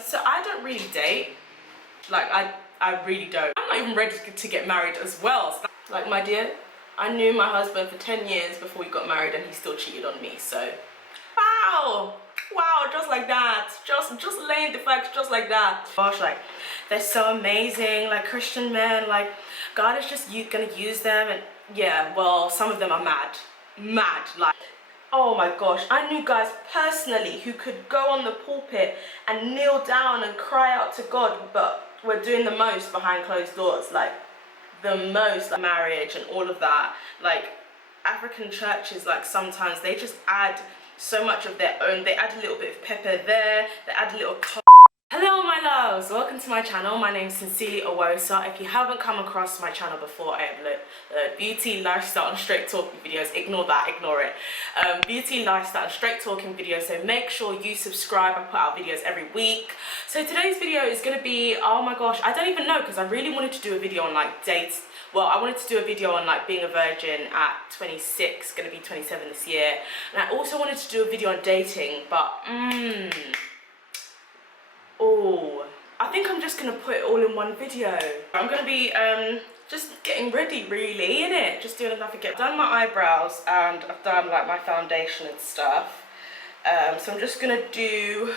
So I don't really date. Like, I really don't. I'm not even ready to get married as well. So, like, my dear, I knew my husband for 10 years before we got married and he still cheated on me, so. Wow! Wow, just like that. Just laying the facts just like that. Gosh, like, they're so amazing, like Christian men, like, God is just gonna use them, and yeah, well, some of them are mad, like, oh my gosh, I knew guys personally who could go on the pulpit and kneel down and cry out to God, but we're doing the most behind closed doors, like, the most, like, marriage and all of that. Like, African churches, like, sometimes they just add so much of their own. They add a little bit of pepper there, they add a little Hello my loves, welcome to my channel. My name is SincerelyOghosa. If you haven't come across my channel before, I upload beauty, lifestyle and straight talking videos. Ignore that, ignore it. Beauty, lifestyle and straight talking videos, so make sure you subscribe. I put out videos every week. So today's video is going to be, oh my gosh, I don't even know, because I really wanted to do a video on like dates. Well, I wanted to do a video on like being a virgin at 26, going to be 27 this year. And I also wanted to do a video on dating, but oh, I think I'm just gonna put it all in one video. I'm gonna be just getting ready, really, innit? Just doing enough to get done my eyebrows, and I've done like my foundation and stuff. So I'm just gonna do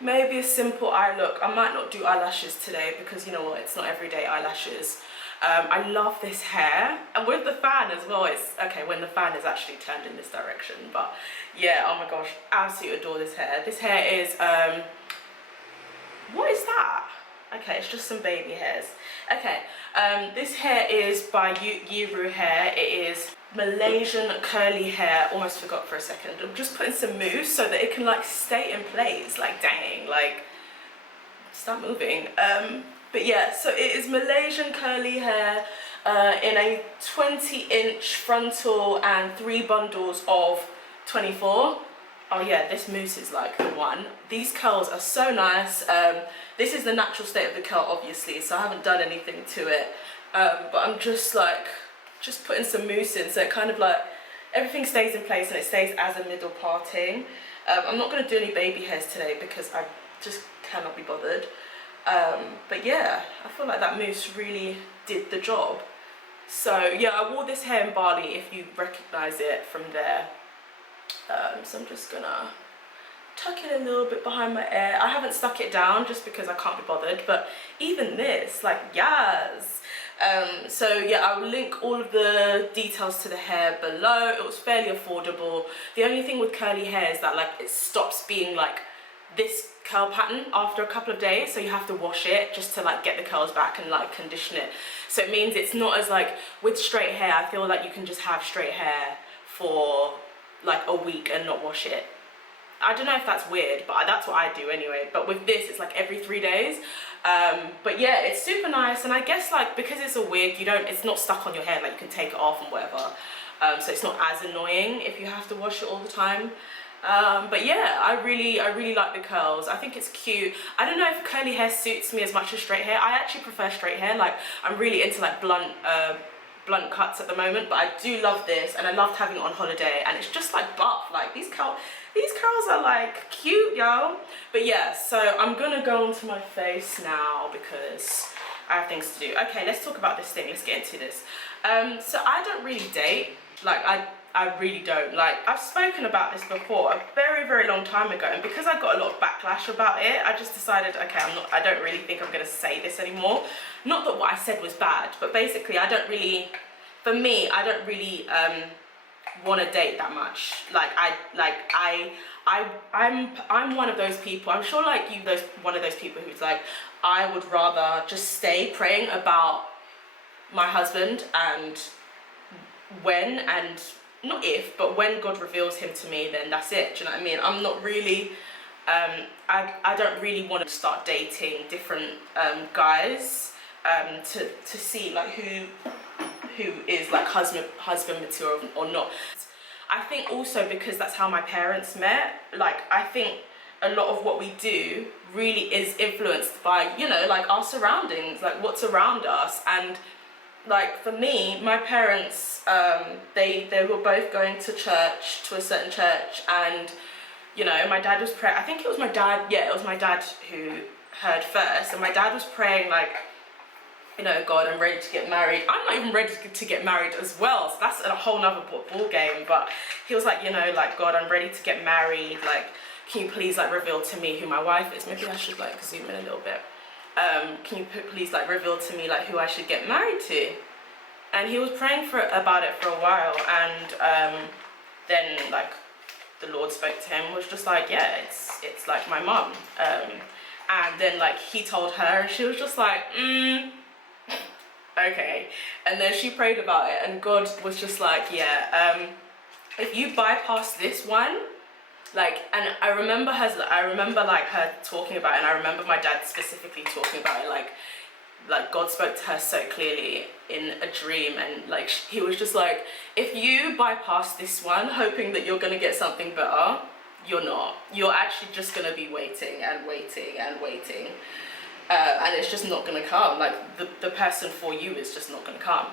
maybe a simple eye look. I might not do eyelashes today because, you know what, it's not everyday eyelashes. I love this hair, and with the fan as well. It's okay when the fan is actually turned in this direction, but yeah, oh my gosh, absolutely adore this hair. This hair is what is that? Okay, it's just some baby hairs. Okay, this hair is by Yiroo hair. It is Malaysian curly hair. Almost forgot for a second. I'm just putting some mousse so that it can like stay in place. Like, dang, like, stop moving. But yeah, so it is Malaysian curly hair in a 20-inch frontal and 3 bundles of 24. Oh yeah, this mousse is like the one. These curls are so nice. This is the natural state of the curl, obviously, so I haven't done anything to it. But I'm just like, putting some mousse in, so it kind of like, everything stays in place and it stays as a middle parting. I'm not going to do any baby hairs today because I just cannot be bothered. But yeah, I feel like that mousse really did the job. So yeah, I wore this hair in Bali, if you recognise it from there. So I'm just gonna tuck it a little bit behind my ear. I haven't stuck it down just because I can't be bothered, but even this, like, yes. So yeah, I will link all of the details to the hair below. It was fairly affordable. The only thing with curly hair is that like it stops being like this curl pattern after a couple of days, so you have to wash it just to like get the curls back and like condition it. So it means it's not as like with straight hair. I feel like you can just have straight hair for like a week and not wash it. I don't know if that's weird, but that's what I do anyway. But with this, it's like every 3 days. But yeah, it's super nice, and I guess like because it's a wig, it's not stuck on your hair, like you can take it off and whatever. So it's not as annoying if you have to wash it all the time. But yeah, I really like the curls. I think it's cute. I don't know if curly hair suits me as much as straight hair. I actually prefer straight hair. Like, I'm really into like blunt cuts at the moment, but I do love this, and I loved having it on holiday, and it's just like buff. Like, these curls are like cute, yo. But yeah, so I'm gonna go onto my face now because I have things to do. Okay, let's talk about this thing. Let's get into this. So I don't really date. Like, I really don't. Like, I've spoken about this before a very long time ago, and because I got a lot of backlash about it, I just decided, okay, I don't really think I'm gonna say this anymore. Not that what I said was bad, but basically I don't really want to date that much. I'm one of those people, I'm sure like you, one of those people who's like, I would rather just stay praying about my husband, and when, and not if, but when God reveals him to me, then that's it. Do you know what I mean? I'm not really, I don't really want to start dating different guys to see like who is like husband material or not. I think also because that's how my parents met. Like, I think a lot of what we do really is influenced by, you know, like our surroundings, like what's around us. And like for me, my parents, they were both going to church, to a certain church, and you know, my dad was praying. I think it was my dad. Yeah, it was my dad who heard first, and my dad was praying like, you know, God, I'm ready to get married. I'm not even ready to get married as well, so that's a whole nother ball game. But he was like, you know, like, God, I'm ready to get married. Like, can you please like reveal to me who my wife is? Maybe I should like zoom in a little bit. Can you please like reveal to me like who I should get married to? And he was praying about it for a while, and then like the Lord spoke to him, was just like, yeah, it's like my mum. And then like he told her, and she was just like, okay. And then she prayed about it, and God was just like, yeah, if you bypass this one, like, and I remember like her talking about it, and I remember my dad specifically talking about it, like God spoke to her so clearly in a dream, and like he was just like, if you bypass this one hoping that you're gonna get something better, you're not. You're actually just gonna be waiting and waiting and waiting, and it's just not gonna come. Like the person for you is just not gonna come.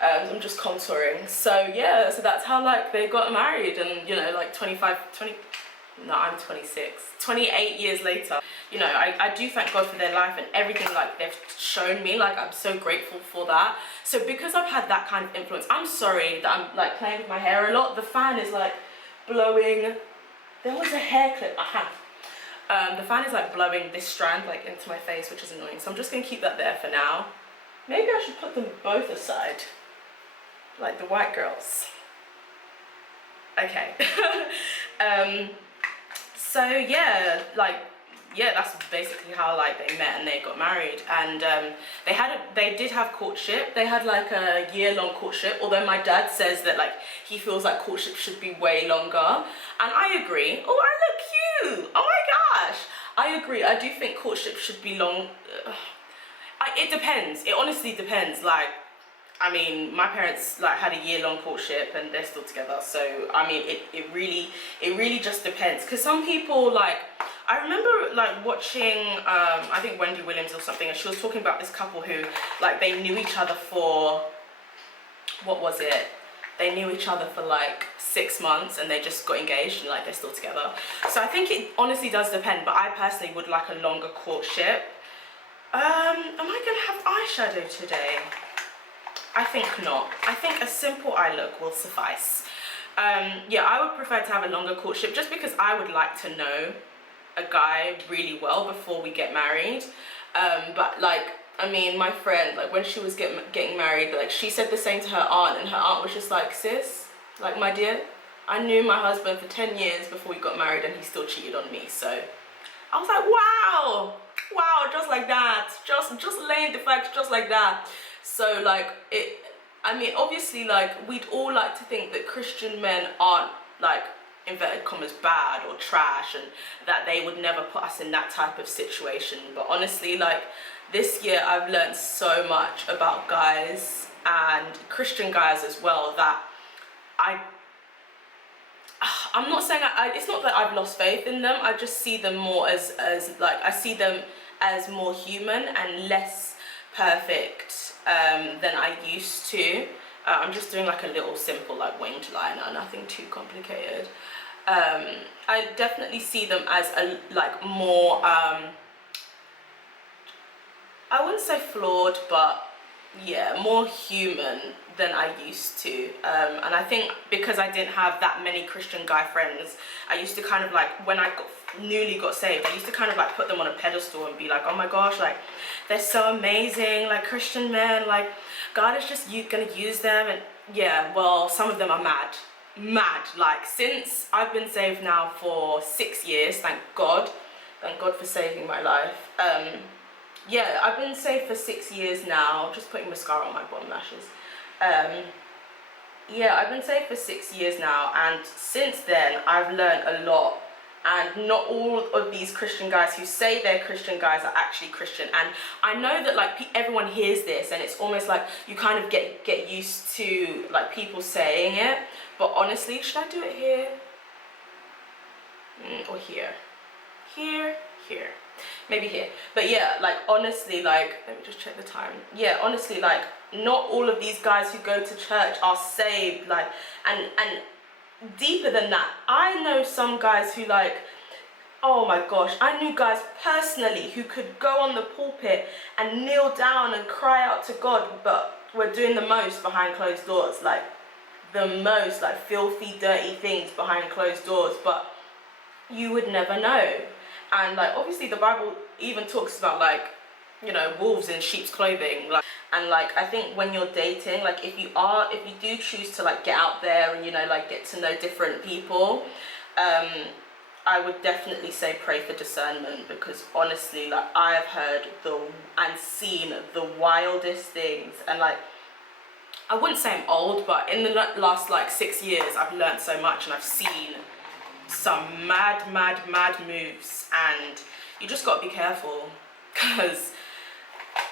I'm just contouring. So yeah, so that's how like they got married, and you know, like 28 years later, you know, I do thank God for their life and everything like they've shown me. Like, I'm so grateful for that. So because I've had that kind of influence, I'm sorry that I'm like playing with my hair a lot. The fan is like blowing. There was a hair clip. The fan is like blowing this strand like into my face, which is annoying. So I'm just gonna keep that there for now. Maybe I should put them both aside, like the white girls. Okay. So yeah, like, yeah, that's basically how like they met and they got married. And they did have courtship. They had like a year-long courtship, although my dad says that like he feels like courtship should be way longer, and I agree. Oh, I look cute. Oh my gosh, I agree. I do think courtship should be long. It depends. It honestly depends. Like, I mean, my parents like had a year-long courtship and they're still together. So I mean, it really just depends. Because some people, like, I remember like watching I think Wendy Williams or something, and she was talking about this couple who like they knew each other for, what was it? They knew each other for like 6 months and they just got engaged and like they're still together. So I think it honestly does depend. But I personally would like a longer courtship. Am I gonna have eyeshadow today? I think not. I think a simple eye look will suffice. Yeah, I would prefer to have a longer courtship just because I would like to know a guy really well before we get married. But like, I mean, my friend, like when she was getting married, like she said the same to her aunt, and her aunt was just like, sis, like, my dear, I knew my husband for 10 years before we got married and he still cheated on me. So I was like, wow, just like that, just laying the facts just like that. So like, I mean, obviously, like, we'd all like to think that Christian men aren't, like, inverted commas, bad or trash, and that they would never put us in that type of situation. But honestly, like, this year I've learned so much about guys, and Christian guys as well, that I'm not saying it's not that I've lost faith in them. I just see them more as like, I see them as more human and less perfect than I used to. I'm just doing like a little simple like winged liner, nothing too complicated. I definitely see them as a like more I wouldn't say flawed, but yeah, more human than I used to. And I think because I didn't have that many Christian guy friends, I used to kind of like, when I newly got saved, I used to kind of like put them on a pedestal and be like, oh my gosh, like they're so amazing, like Christian men, like God is just gonna use them. And yeah, well, some of them are mad. Like, since I've been saved now for 6 years, thank God for saving my life. Yeah, I've been saved for 6 years now. Just putting mascara on my bottom lashes. Yeah, I've been saved for 6 years now, and since then I've learned a lot. And not all of these Christian guys who say they're Christian guys are actually Christian. And I know that like everyone hears this, and it's almost like you kind of get used to like people saying it. But honestly, should I do it here? Or here? Here. Maybe here. But yeah, like honestly, like, let me just check the time. Yeah, honestly, like, not all of these guys who go to church are saved. Like, and deeper than that. I know some guys who like, oh my gosh, I knew guys personally who could go on the pulpit and kneel down and cry out to God, but were doing the most behind closed doors, like the most like filthy, dirty things behind closed doors, but you would never know. And like obviously the Bible even talks about like, you know, wolves in sheep's clothing, like, and like I think when you're dating, like if you do choose to like get out there and, you know, like get to know different people, I would definitely say pray for discernment, because honestly, like I have heard and seen the wildest things. And like I wouldn't say I'm old, but in the last like 6 years I've learned so much and I've seen some mad moves, and you just got to be careful because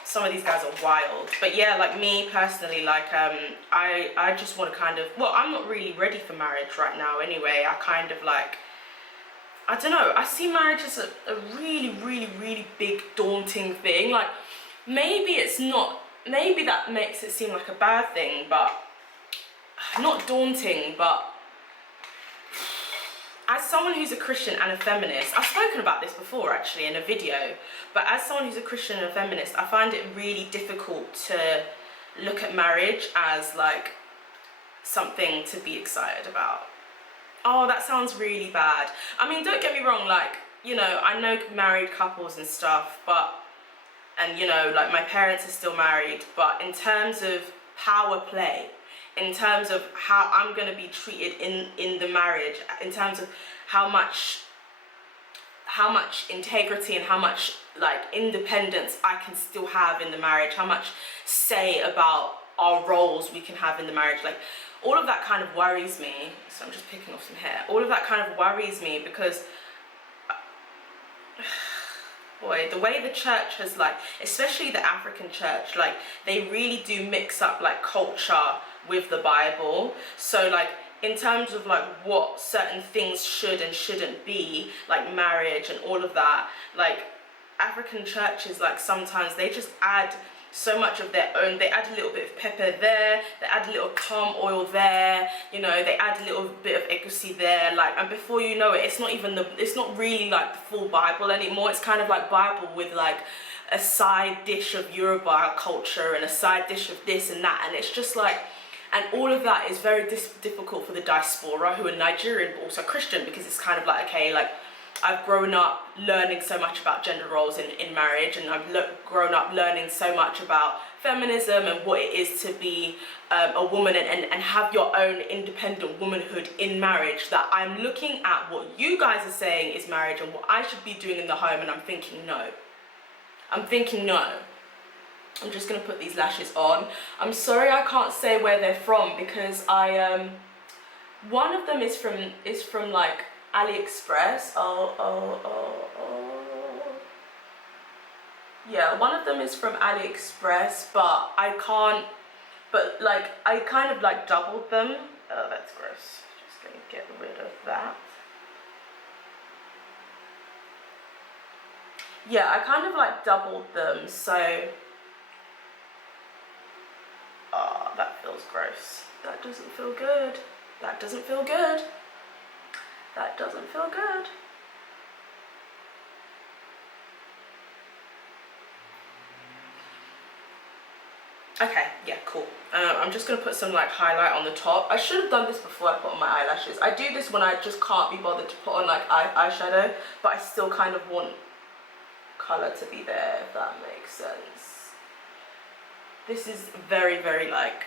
some of these guys are wild. But yeah, like me personally, like I just want to kind of, well, I'm not really ready for marriage right now anyway. I kind of like, I don't know, I see marriage as a really big daunting thing. Like maybe it's not, maybe that makes it seem like a bad thing, but not daunting. But as someone who's a Christian and a feminist, I've spoken about this before actually in a video, but as someone who's a Christian and a feminist, I find it really difficult to look at marriage as like something to be excited about. Oh, that sounds really bad. I mean, don't get me wrong, like, you know, I know married couples and stuff, but, and you know, like my parents are still married, but in terms of power play, in terms of how I'm going to be treated in the marriage, in terms of how much integrity and how much like independence I can still have in the marriage, how much say about our roles we can have in the marriage, like all of that kind of worries me. So I'm just picking off some hair. All of that kind of worries me because boy, the way the church has like, especially the African church, like they really do mix up like culture with the Bible. So like in terms of like what certain things should and shouldn't be, like marriage and all of that, like African churches, like sometimes they just add so much of their own. They add a little bit of pepper there, they add a little palm oil there, you know, they add a little bit of egusi there, like, and before you know it, it's not really like the full Bible anymore. It's kind of like Bible with like a side dish of Yoruba culture and a side dish of this and that, and it's just like, and all of that is very difficult for the diaspora who are Nigerian but also Christian, because it's kind of like, okay, like I've grown up learning so much about gender roles in marriage, and I've grown up learning so much about feminism and what it is to be a woman and have your own independent womanhood in marriage, that I'm looking at what you guys are saying is marriage and what I should be doing in the home, and I'm thinking no. I'm just gonna put these lashes on. I'm sorry I can't say where they're from, because I one of them is from like AliExpress. Yeah, one of them is from AliExpress, but I can't, but like I kind of like doubled them. Oh, that's gross. Just gonna get rid of that. Yeah, I kind of like doubled them, so oh, that feels gross. That doesn't feel good. That doesn't feel good. That doesn't feel good. Okay, yeah, cool. I'm just gonna put some like highlight on the top. I should have done this before I put on my eyelashes. I do this when I just can't be bothered to put on like eyeshadow, but I still kind of want color to be there, if that makes sense. This is very like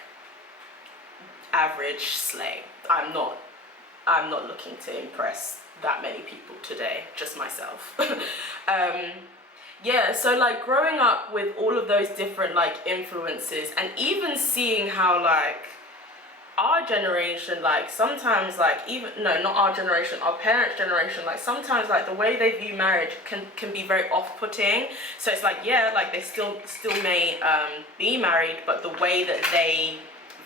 average slay. I'm not looking to impress that many people today, just myself. Yeah, so like growing up with all of those different like influences, and even seeing how like our generation, like sometimes like even, no, not our generation, our parents' generation, like sometimes like the way they view marriage can be very off-putting. So it's like, yeah, like they still may be married, but the way that they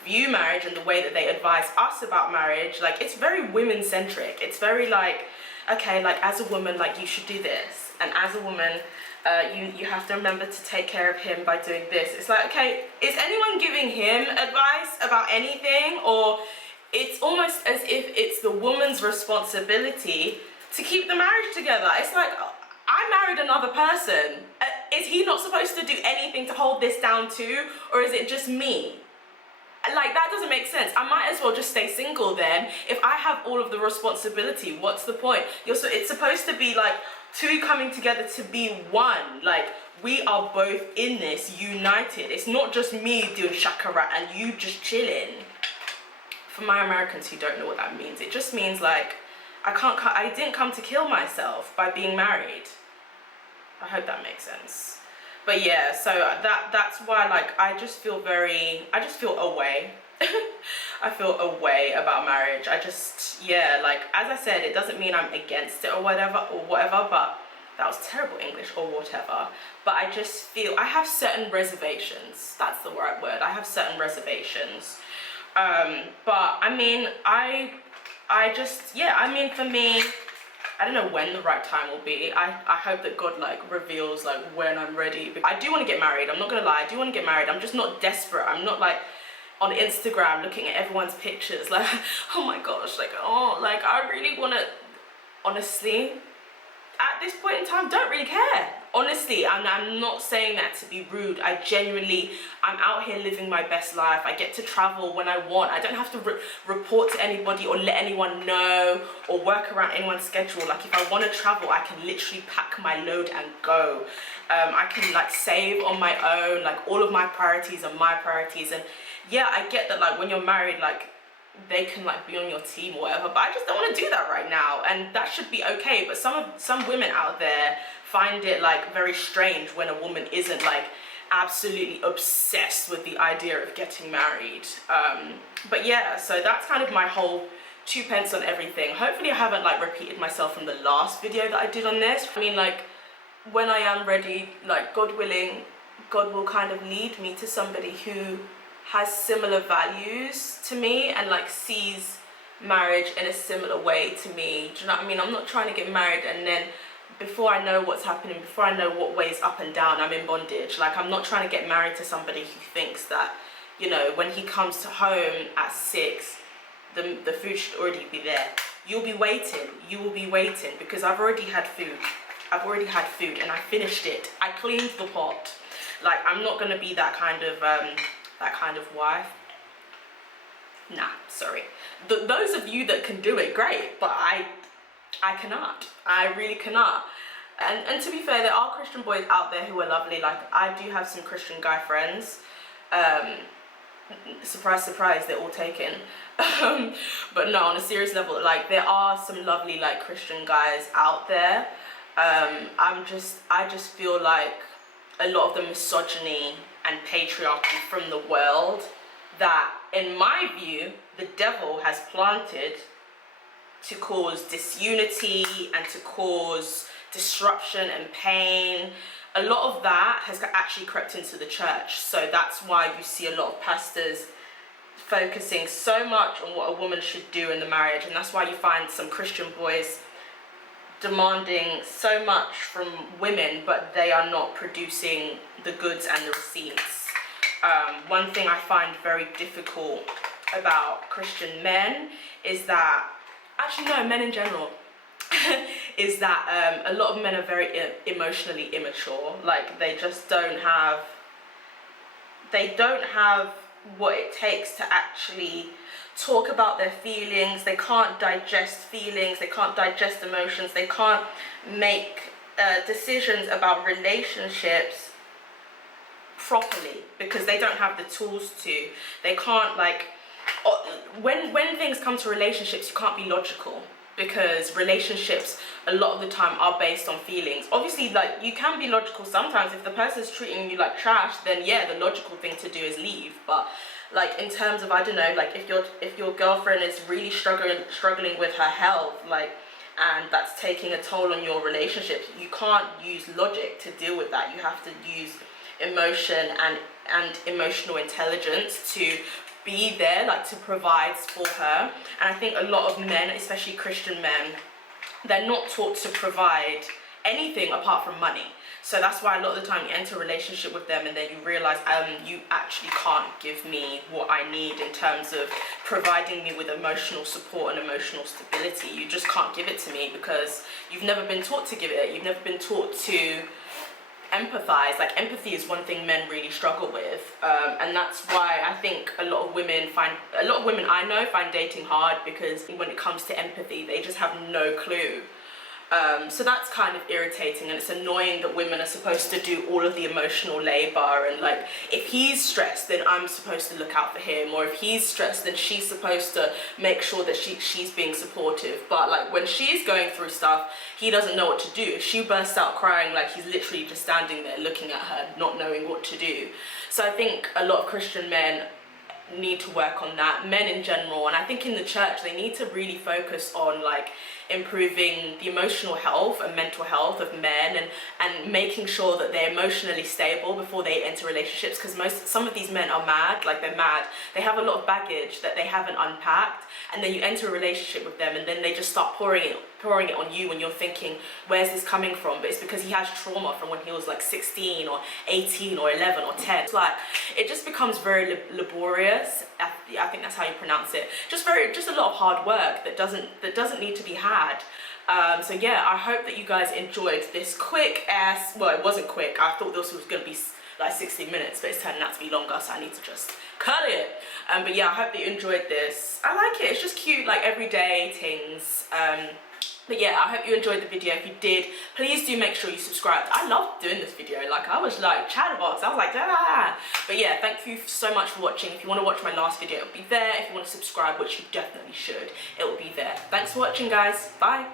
view marriage and the way that they advise us about marriage, like it's very women-centric. It's very like, okay, like as a woman, like you should do this, and as a woman you have to remember to take care of him by doing this. It's like, okay, is anyone giving him advice about anything, or it's almost as if it's the woman's responsibility to keep the marriage together. It's like, I married another person. Is he not supposed to do anything to hold this down too? Or is it just me? Like, that doesn't make sense. I might as well just stay single then. If I have all of the responsibility, what's the point? It's supposed to be like two coming together to be one. Like, we are both in this, united. It's not just me doing shakara and you just chilling. For my Americans who don't know what that means, it just means like, I didn't come to kill myself by being married. I hope that makes sense. But yeah, so that's why, like, I just feel away. I feel away about marriage. Yeah, like, as I said, it doesn't mean I'm against it or whatever, but that was terrible English or whatever. But I just feel, I have certain reservations. That's the right word. I have certain reservations. But I mean, for me, I don't know when the right time will be. I hope that God like reveals like when I'm ready. I do want to get married. I'm not gonna lie. I do want to get married. I'm just not desperate. I'm not like on Instagram looking at everyone's pictures like, oh my gosh, like, oh, like I really want to. Honestly, at this point in time, don't really care. Honestly, I'm not saying that to be rude. I'm out here living my best life. I get to travel when I want. I don't have to report to anybody or let anyone know or work around anyone's schedule. Like, if I want to travel, I can literally pack my load and go. I can like save on my own. Like, all of my priorities are my priorities. And yeah, I get that like when you're married, like they can like be on your team or whatever, but I just don't want to do that right now, and that should be okay. But some women out there find it like very strange when a woman isn't like absolutely obsessed with the idea of getting married. But yeah, so that's kind of my whole 2 pence on everything. Hopefully I haven't like repeated myself from the last video that I did on this. I mean, like, when I am ready, like, God willing, God will kind of lead me to somebody who has similar values to me and like sees marriage in a similar way to me. Do you know what I mean? I'm not trying to get married and then before I know what's happening, before I know what way's up and down, I'm in bondage. Like, I'm not trying to get married to somebody who thinks that, you know, when he comes to home at 6, the food should already be there. You'll be waiting. You will be waiting because I've already had food. I've already had food and I finished it. I cleaned the pot. Like, I'm not gonna be that kind of wife. Nah, sorry. Those of you that can do it, great, but I cannot. I really cannot. And to be fair, there are Christian boys out there who are lovely. Like, I do have some Christian guy friends. Surprise, surprise, they're all taken. But no, on a serious level, like, there are some lovely like Christian guys out there. I just feel like a lot of the misogyny and patriarchy from the world that, in my view, the devil has planted to cause disunity and to cause disruption and pain. A lot of that has actually crept into the church. So that's why you see a lot of pastors focusing so much on what a woman should do in the marriage. And that's why you find some Christian boys demanding so much from women, but they are not producing the goods and the receipts. One thing I find very difficult about Christian men is that, actually no, men in general, is that a lot of men are very emotionally immature. Like, they just don't have what it takes to actually talk about their feelings. They can't digest feelings, they can't digest emotions, they can't make decisions about relationships properly because they don't have the tools to. They can't, like, when things come to relationships, you can't be logical, because relationships a lot of the time are based on feelings. Obviously, like, you can be logical sometimes. If the person's treating you like trash, then yeah, the logical thing to do is leave. But like, in terms of, I don't know, like, if your girlfriend is really struggling with her health, like, and that's taking a toll on your relationship, you can't use logic to deal with that. You have to use emotion and emotional intelligence to be there, like, to provide for her. And I think a lot of men, especially Christian men, they're not taught to provide anything apart from money. So that's why a lot of the time you enter a relationship with them and then you realize you actually can't give me what I need in terms of providing me with emotional support and emotional stability. You just can't give it to me because you've never been taught to give it. You've never been taught to empathize. Like, empathy is one thing men really struggle with, and that's why I think a lot of women I know find dating hard, because when it comes to empathy they just have no clue. So that's kind of irritating, and it's annoying that women are supposed to do all of the emotional labor, and like, if he's stressed then I'm supposed to look out for him, or if he's stressed then she's supposed to make sure that she's being supportive. But like, when she's going through stuff, he doesn't know what to do. If she bursts out crying, like, he's literally just standing there looking at her, not knowing what to do. So I think a lot of Christian men need to work on that, men in general, and I think in the church they need to really focus on like improving the emotional health and mental health of men, and making sure that they're emotionally stable before they enter relationships, because some of these men are mad, like they're mad, they have a lot of baggage that they haven't unpacked, and then you enter a relationship with them and then they just start pouring it on you, and you're thinking, where's this coming from? But it's because he has trauma from when he was like 16 or 18 or 11 or 10. It's like, it just becomes very laborious. I think that's how you pronounce it. Just a lot of hard work that doesn't need to be had. So yeah, I hope that you guys enjoyed this quick ass, well, it wasn't quick, I thought this was gonna be like 60 minutes, but it's turning out to be longer, so I need to just cut it. But yeah, I hope that you enjoyed this. I like it, it's just cute, like everyday things. But yeah, I hope you enjoyed the video. If you did, please do make sure you subscribe. I loved doing this video. Like, I was like chatterbox. I was like, ah. But yeah, thank you so much for watching. If you want to watch my last video, it'll be there. If you want to subscribe, which you definitely should, it will be there. Thanks for watching, guys. Bye.